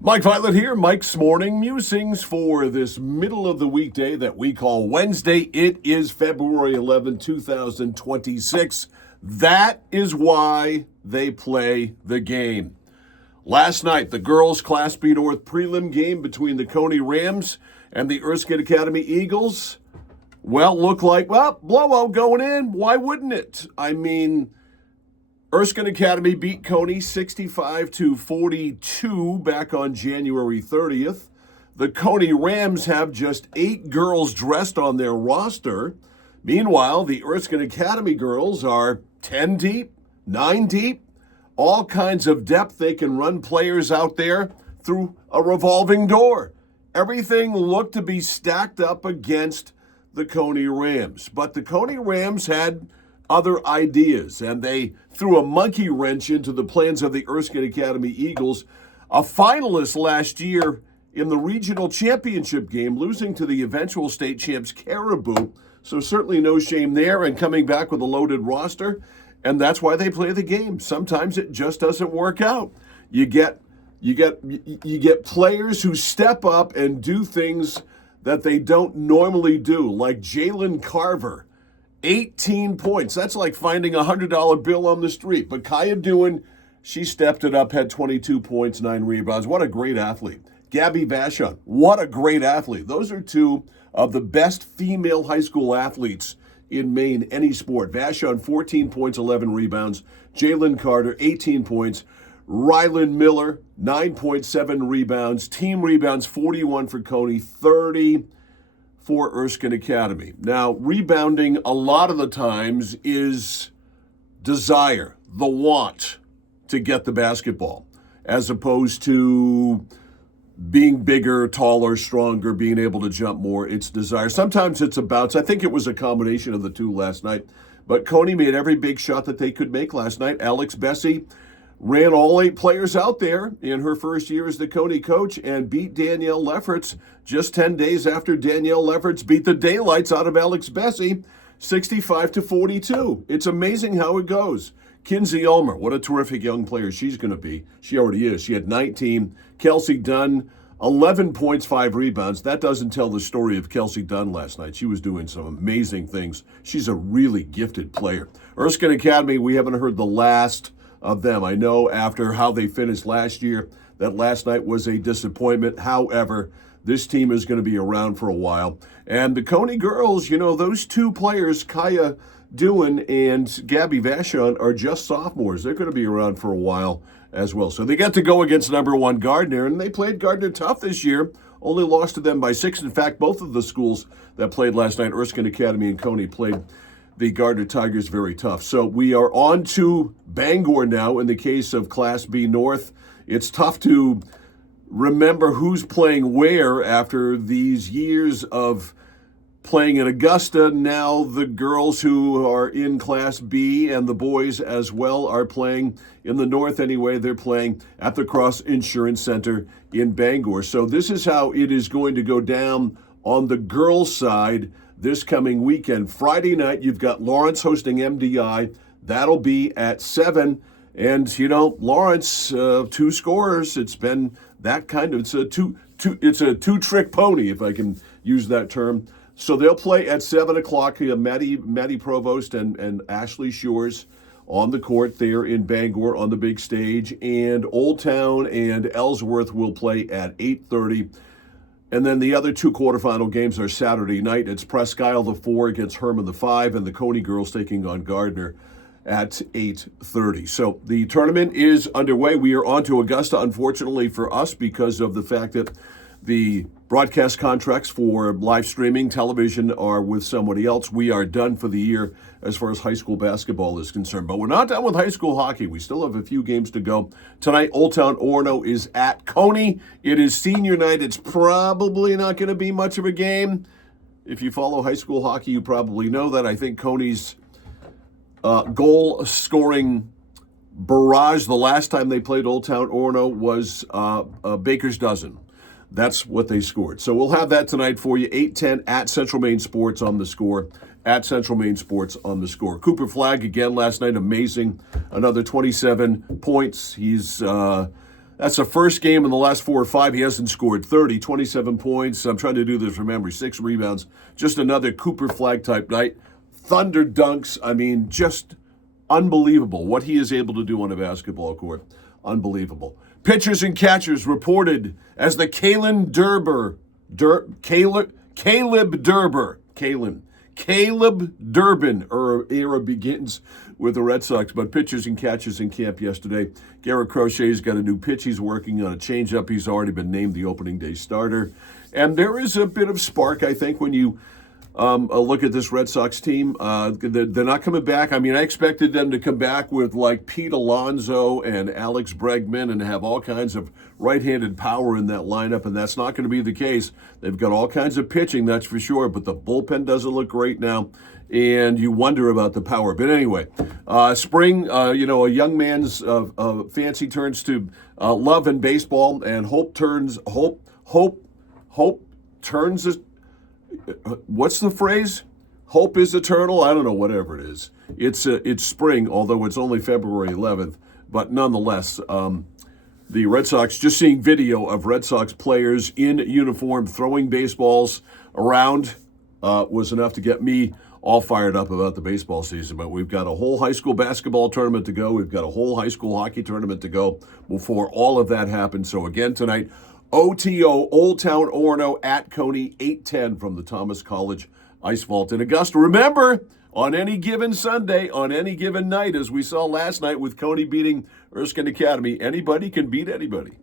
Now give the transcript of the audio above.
Mike Violet here, Mike's Morning Musings for this middle of the weekday that we call Wednesday. It is February 11, 2026. That is why they play the game. Last night, the girls' Class B North prelim game between the Cony Rams and the Erskine Academy Eagles, looked like, blowout going in. Why wouldn't it? Erskine Academy beat Cony 65-42 back on January 30th. The Cony Rams have just 8 girls dressed on their roster. Meanwhile, the Erskine Academy girls are 10 deep, 9 deep, all kinds of depth. They can run players out there through a revolving door. Everything looked to be stacked up against the Cony Rams. But the Cony Rams had other ideas, and they threw a monkey wrench into the plans of the Erskine Academy Eagles, a finalist last year in the regional championship game, losing to the eventual state champs Caribou. So certainly no shame there, and coming back with a loaded roster, and that's why they play the game. Sometimes it just doesn't work out. You get players who step up and do things that they don't normally do, like Jalen Carver. 18 points. That's like finding a $100 bill on the street. But Kaya Doohan, she stepped it up, had 22 points, 9 rebounds. What a great athlete. Gabby Vashon, what a great athlete. Those are two of the best female high school athletes in Maine, any sport. Vashon, 14 points, 11 rebounds. Jalen Carter, 18 points. Rylan Miller, 9.7 rebounds. Team rebounds, 41 for Cony, 30 for Erskine Academy. Now, rebounding a lot of the times is desire, the want to get the basketball, as opposed to being bigger, taller, stronger, being able to jump more. It's desire. Sometimes it's a bounce. I think it was a combination of the two last night. But Cony made every big shot that they could make last night. Alex Bessie ran all 8 players out there in her first year as the Cony coach and beat Danielle Lefferts just 10 days after Danielle Lefferts beat the daylights out of Alex Bessie, 65-42. It's amazing how it goes. Kinsey Ulmer, what a terrific young player she's going to be. She already is. She had 19. Kelsey Dunn, 11 points, 5 rebounds. That doesn't tell the story of Kelsey Dunn last night. She was doing some amazing things. She's a really gifted player. Erskine Academy, we haven't heard the last of them. I know after how they finished last year that last night was a disappointment. However, this team is going to be around for a while. And the Cony girls, those 2 players, Kaya Doohan and Gabby Vashon, are just sophomores. They're going to be around for a while as well. So they got to go against number 1 Gardner, and they played Gardner tough this year. Only lost to them by 6. In fact, both of the schools that played last night, Erskine Academy and Cony, played the Gardner Tigers very tough. So we are on to Bangor now in the case of Class B North. It's tough to remember who's playing where after these years of playing in Augusta. Now the girls who are in Class B and the boys as well are playing in the North anyway. They're playing at the Cross Insurance Center in Bangor. So this is how it is going to go down on the girls' side this coming weekend. Friday night, you've got Lawrence hosting MDI. That'll be at 7. And, Lawrence, 2 scorers. It's been that kind of, it's a two-trick pony, if I can use that term. So they'll play at 7 o'clock. Maddie Provost and Ashley Shores on the court there in Bangor on the big stage. And Old Town and Ellsworth will play at 8:30. And then the other 2 quarterfinal games are Saturday night. It's Presque Isle the 4 against Herman the 5, and the Cony girls taking on Gardner at 8:30. So the tournament is underway. We are on to Augusta, unfortunately for us, because of the fact that the broadcast contracts for live streaming television are with somebody else. We are done for the year as far as high school basketball is concerned. But we're not done with high school hockey. We still have a few games to go. Tonight, Old Town Orono is at Cony. It is senior night. It's probably not going to be much of a game. If you follow high school hockey, you probably know that. I think Cony's goal-scoring barrage the last time they played Old Town Orono was a baker's dozen. That's what they scored. So we'll have that tonight for you, 8:10 at Central Maine Sports on the Score. At Central Maine Sports on the Score. Cooper Flagg again last night, amazing. Another 27 points. He's That's the first game in the last 4 or 5. He hasn't scored 30, 27 points. I'm trying to do this from memory. 6 rebounds. Just another Cooper Flagg type night. Thunder dunks. I mean, just unbelievable what he is able to do on a basketball court. Unbelievable. Pitchers and catchers reported as the Caleb Durbin era begins with the Red Sox. But pitchers and catchers in camp yesterday. Garrett Crochet's got a new pitch. He's working on a changeup. He's already been named the opening day starter. And there is a bit of spark, I think, when you look at this Red Sox team. They're not coming back. I mean, I expected them to come back with like Pete Alonso and Alex Bregman and have all kinds of right-handed power in that lineup, and that's not going to be the case. They've got all kinds of pitching, that's for sure, but the bullpen doesn't look great now, and you wonder about the power. But anyway, spring, a young man's fancy turns to love in baseball, and hope turns. What's the phrase? Hope is eternal? I don't know, whatever it is. It's spring, although it's only February 11th. But nonetheless, the Red Sox, just seeing video of Red Sox players in uniform throwing baseballs around was enough to get me all fired up about the baseball season. But we've got a whole high school basketball tournament to go. We've got a whole high school hockey tournament to go before all of that happens. So again tonight, OTO, Old Town Orono at Cony, 8:10 from the Thomas College Ice Vault in Augusta. Remember, on any given Sunday, on any given night, as we saw last night with Cony beating Erskine Academy, anybody can beat anybody.